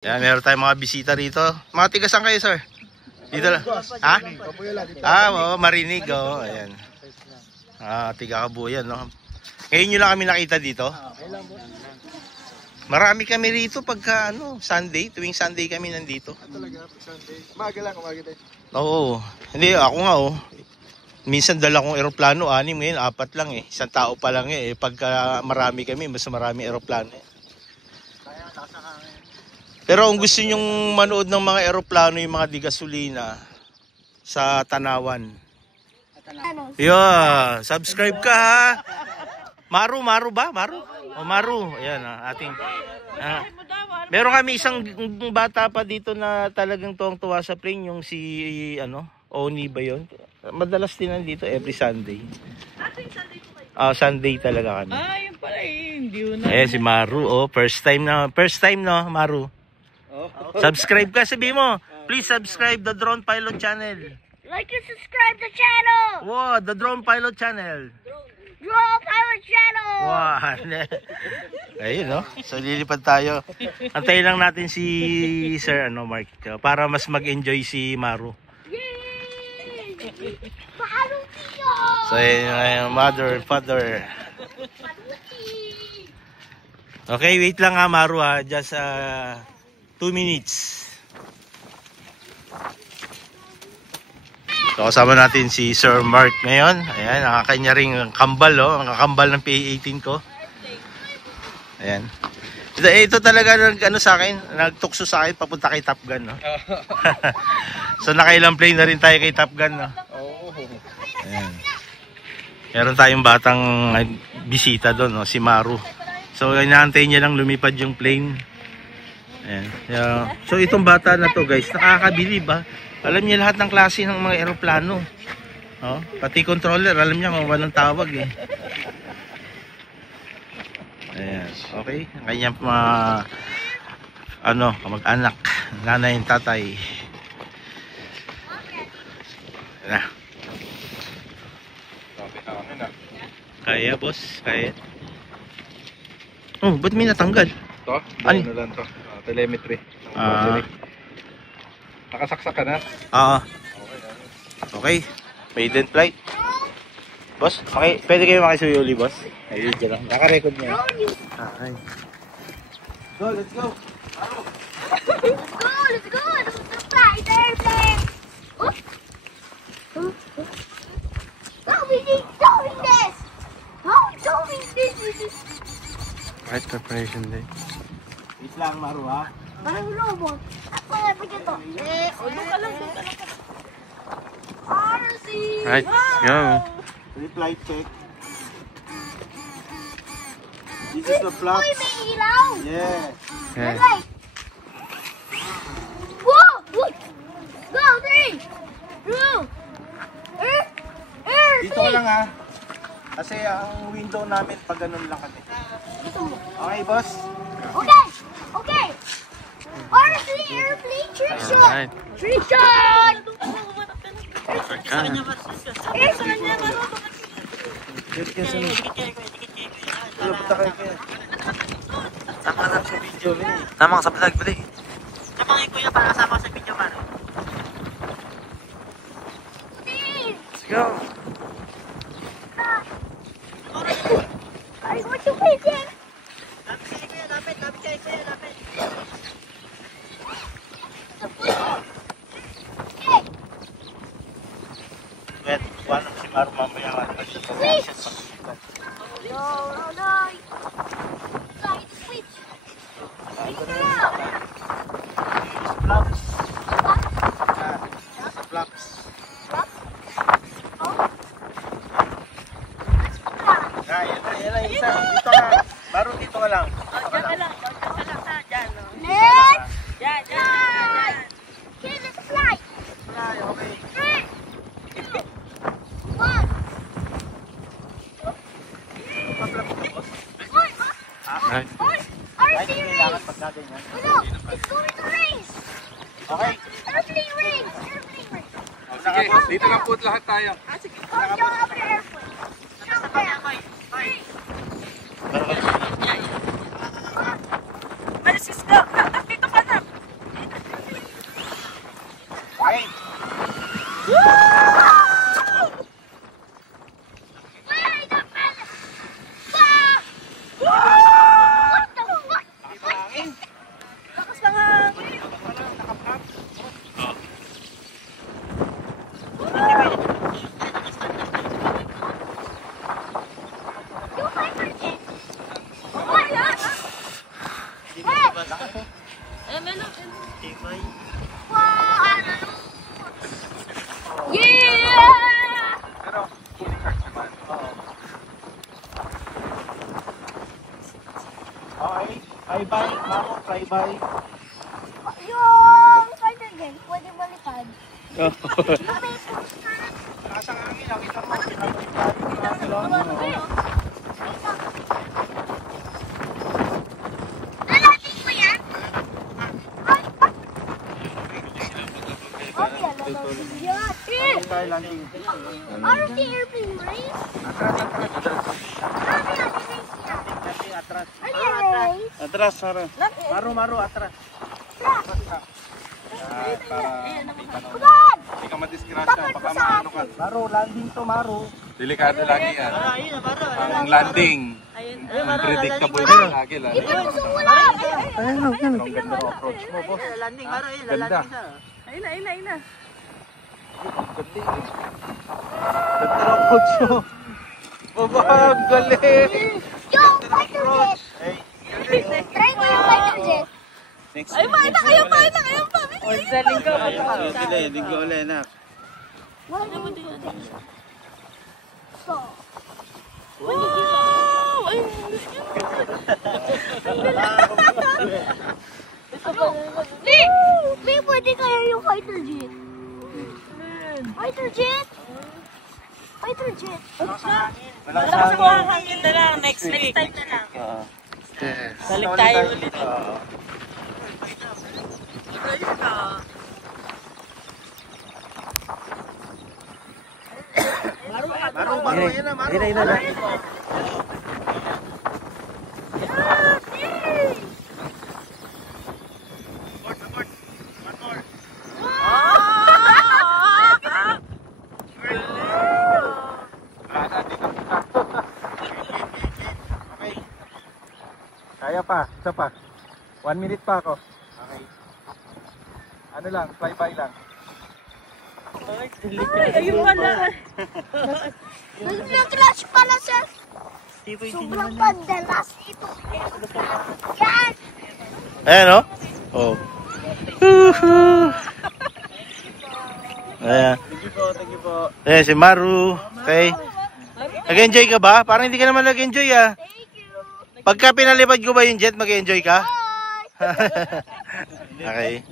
Yan, meron tayong mga bisita rito. Mga tigasan kayo, sir? Dito lang. Ha? Oo, marinig. Oh, ayan. Tiga Kabuyan, no? Ngayon nyo lang kami nakita dito. Marami kami rito pagka, Sunday. Tuwing Sunday kami nandito. Talaga, Sunday. Umaga lang, umaga tayo. Oo. Hindi, ako nga, minsan dala kong eroplano, 6 ngayon, 4 lang eh. Isang tao pa lang eh. Pagka marami kami, mas marami eroplano eh. Pero kung gusto nyong manood ng mga eroplano, yung mga di gasolina sa Tanawan. Yeah, subscribe ka ha. Maru ba? Maru? O Maru. Ayan ating. Meron kami isang bata pa dito na talagang tuwang-tuwa sa plane, yung si Oni ba yun? Madalas din nandito every Sunday. Sunday talaga kami. Yun pala hindi yun. Si Maru, first time no, Maru. Subscribe ka, sabi mo. Please subscribe the Drone Pilot channel. Like and subscribe the channel. Wow, the Drone Pilot channel. Drone Pilot channel. Wow. Ayun, no? So lilipad tayo. Antayin lang natin si Sir Mark para mas mag-enjoy si Maru. Yay! Pahaluti. So ayun, mother, father. Okay, wait lang ha, Maru ha. Just 2 minutes. So kasama natin si Sir Mark ngayon. Ayan, nakakanya ring kambal, ang kakambal ng PA-18 ko. Ayan. Ito talaga sa akin, nagtukso sa akin papunta kay Top Gun, no? So nakailang plane na rin tayo kay Top Gun, no? Ayan. Meron tayong batang bisita doon, no? Si Maru. So inaantay niya lang lumipad yung plane. Ayan. So itong bata na to, guys, nakakabilib ha. Alam niya lahat ng klase ng mga eroplano. Pati controller, alam niya kung anong tawag eh. Ayan. Okay, kanyang kamag-anak, nanay and tatay. Ayan. Kaya boss, kaya. Ba't may natanggal? Ito? Ano lang to? Telemetry. Nakasaksak ka na? Okay. Maiden flight. Boss, okay. Pwede kayo makisuyuli, boss? Ayun dyan lang. Naka-record niya. Okay. Go, let's go. Let's go. Let's fly the airplane. How we doing this? How we doing this? Right preparation day. Wait lang, Maru ha. Parang robot. Ako nga ito. Doon ka lang. RC. Right, go. Flight check. This is the flaps. Uy, may ilaw. Yeah. Okay. Like. Whoa! Go, 3, 2, Dito ka lang ha. Kasi ang window namin pag ganun lang kami. Okay, boss? Okay. RC airplane trick shot. Alright. Trick shot. Tama lang sa video mo eh. Tama ka sa vlog, pre. Tama kayo kuya para kasama sa video, man. Let's go. Are you going to pigeon? Lapit kayo kuya, lapit. Wait, one si Maru mamaya nga. No. Side switch. Flaps. Flaps. Yan lang isa. Dito ka. Maru, dito ka lang. Diyan ka lang sa dyan. Let's Yan. fly. Okay, let's fly. Fly, okay. 3, 2, 1. Right. Ay, RC kailangan race. pag natin yan. No, it's going to race. Okay. Airplane race. Sige, dito lang po lahat tayo. Oh, jump up the airplane. Jump down. 3. Alis, go. Dito ka na. Tibay. Wow! Ano? Yeah! Pero, fully charged naman. Okay. Bye-bye. Mamo, bye-bye. Yung fighter game, pwede malipad. Lakas ang hangin. Nakita mo. Lalating mo yan? Ay! Oh, yan. Lalating yan. Bye, landing. Ano si airplane race? Ano yan? Race yan? Landing atras. Ano yan race? Atras, Maro. Maro, atras. Kudan! Hindi ka madisgrasya. Baka maano ka. Maro, landing to, Maro. Delikado lagi yan. Ayun na, Maro. Ang landing. Ayun, Maro. Unpredictable yan lagi. Hindi Landing. mo gusto ulam! Ang ganda ng approach mo, boss. Landing, Maro. Ayun, Ganda. landing siya. Ganda ng approach mo. Baba, ang galing. Yung fighter jet! Try ko yung fighter jet. Next. Ay, paano kayo pa? Ordaling ka. Linggo ulit, nak. Wala mo din. So. May pwede kaya yung fighter jet? Fighter jet? Fighter jet? Malakas ang hangin na lang. Next time na lang. Balik tayo ulit. Maro, yan na, Maro. Yan na. Kaya pa. Isa pa. 1 minute pa ako. Okay. Ano lang, fly-by lang. Ayun pala. Nag-crash pala sir. Tibay din Sobrang naman. padalas ito. Yan! Ayan, oh. Oh. Ayan. Thank you po. Ayan, si Maru. Okay. Nag-enjoy ka ba? Parang hindi ka naman nag-enjoy, ah. Thank you. Pagka pinalipad ko ba yung jet, mag-enjoy ka? Bye! Okay.